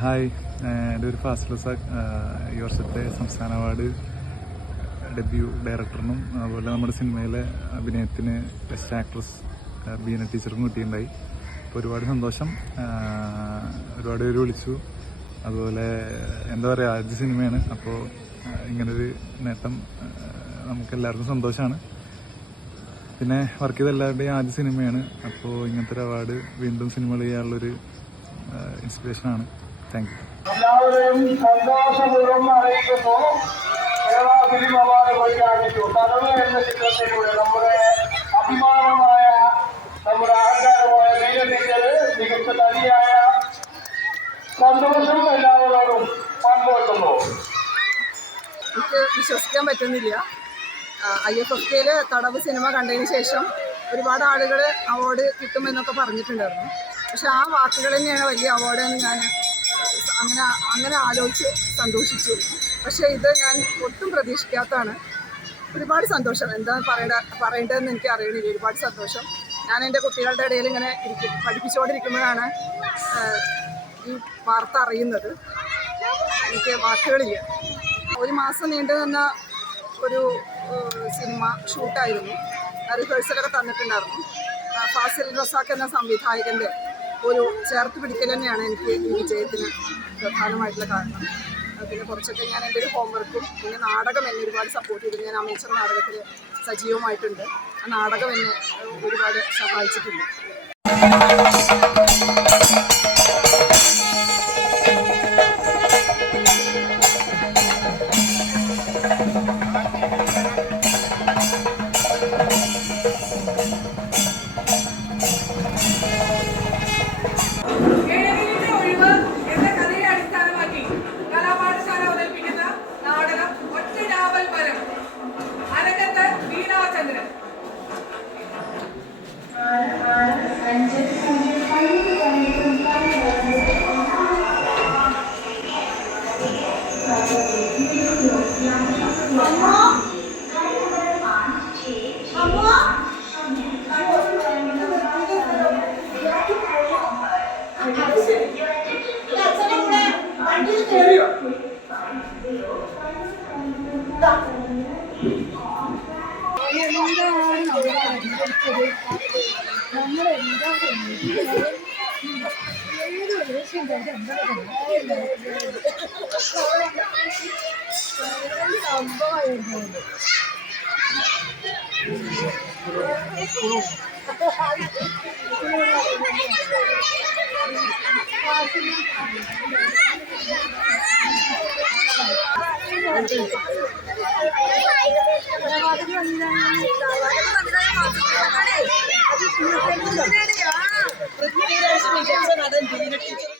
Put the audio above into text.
Hi. എന്റെ ഒരു fast Razak ഈ വർഷത്തെ സംസ്ഥാന അവാർഡ് ഡെബ്യൂ ഡയറക്ടറിനും അതുപോലെ നമ്മുടെ സിനിമയിലെ അഭിനയത്തിന് ബെസ്റ്റ് ആക്ട്രസ് ബീന ടീച്ചർക്കും കിട്ടിയിട്ടുണ്ടായി. അപ്പോൾ ഒരുപാട് സന്തോഷം. ഒരുപാട് പേര് വിളിച്ചു. അതുപോലെ എന്താ പറയുക ആദ്യ സിനിമയാണ്. അപ്പോൾ ഇങ്ങനൊരു നേട്ടം നമുക്ക് എല്ലാവർക്കും സന്തോഷമാണ് പിന്നെ വർക്ക് ചെയ്ത എല്ലാവരുടെയും ആദ്യ സിനിമയാണ്. അപ്പോൾ ഇങ്ങനത്തെ ഒരു അവാർഡ് വീണ്ടും സിനിമകൾ ചെയ്യാനുള്ളൊരു ഇൻസ്പിറേഷനാണ്. Thank you. എല്ലാവരെയും സന്തോഷപൂർവം അറിയിക്കുന്നു. കേരള ഫിലിം അവാർഡ് പ്രഖ്യാപിച്ചു തലവ് എന്ന ചിത്രത്തിലൂടെ നമ്മുടെ അഭിമാനമായ നമ്മുടെ അഹങ്കാരമായ വീരനിക്കൽ മികച്ച നടിയായ സന്തോഷം എല്ലാവരോടും പങ്കുവെക്കുന്നു. എനിക്ക് വിശ്വസിക്കാൻ പറ്റുന്നില്ല. ഐ എഫ് എഫ് കെയിൽ തടവ് സിനിമ കണ്ടതിന് ശേഷം ഒരുപാട് ആളുകൾ അവാർഡ് കിട്ടുമെന്നൊക്കെ പറഞ്ഞിട്ടുണ്ടായിരുന്നു. പക്ഷെ ആ വാക്കുകൾ തന്നെയാണ് വലിയ അവാർഡ് എന്ന് ഞാൻ അങ്ങനെ അങ്ങനെ ആലോചിച്ച് സന്തോഷിച്ചു. പക്ഷേ ഇത് ഞാൻ ഒട്ടും പ്രതീക്ഷിക്കാത്തതാണ്. ഒരുപാട് സന്തോഷം. എന്താ പറയേണ്ട പറയേണ്ടതെന്ന് എനിക്ക് അറിയണില്ല. ഒരുപാട് സന്തോഷം. ഞാൻ എന്റെ കുട്ടികളുടെ ഇടയിൽ ഇങ്ങനെ ഇരിക്കും പഠിപ്പിച്ചുകൊണ്ടിരിക്കുമ്പോഴാണ് ഈ വാർത്ത അറിയുന്നത്. എനിക്ക് വാക്കുകളില്ല. ഒരു മാസം നീണ്ടു നിന്ന ഒരു സിനിമ ഷൂട്ടായിരുന്നു. റിഹേഴ്സലൊക്കെ തന്നിട്ടുണ്ടായിരുന്നു. ഫാസിൽ റസാഖ് എന്ന സംവിധായകന്റെ ഒരു ചേർത്ത് പിടിക്കൽ തന്നെയാണ് എനിക്ക് ഈ വിജയത്തിന് പ്രധാനമായിട്ടുള്ള കാരണം. പിന്നെ കുറച്ചൊക്കെ ഞാൻ എന്റെ ഒരു ഹോംവർക്കും പിന്നെ നാടകം എന്നെ ഒരുപാട് സപ്പോർട്ട് ചെയ്തു. ഞാൻ അമേച്ചർ നാടകത്തിൽ സജീവമായിട്ടുണ്ട്. ആ നാടകം എന്നെ ഒരുപാട് സഹായിച്ചിട്ടുണ്ട്. നമ്മൾ എന്താ ചെയ്യുന്നത് ഏത് ദിവസം കഴിഞ്ഞ് എന്താ സംഭവമായിരുന്നു Thank you. പൃഥ്വിരാജ് മികച്ച നടൻ ബീന ടീച്ചർ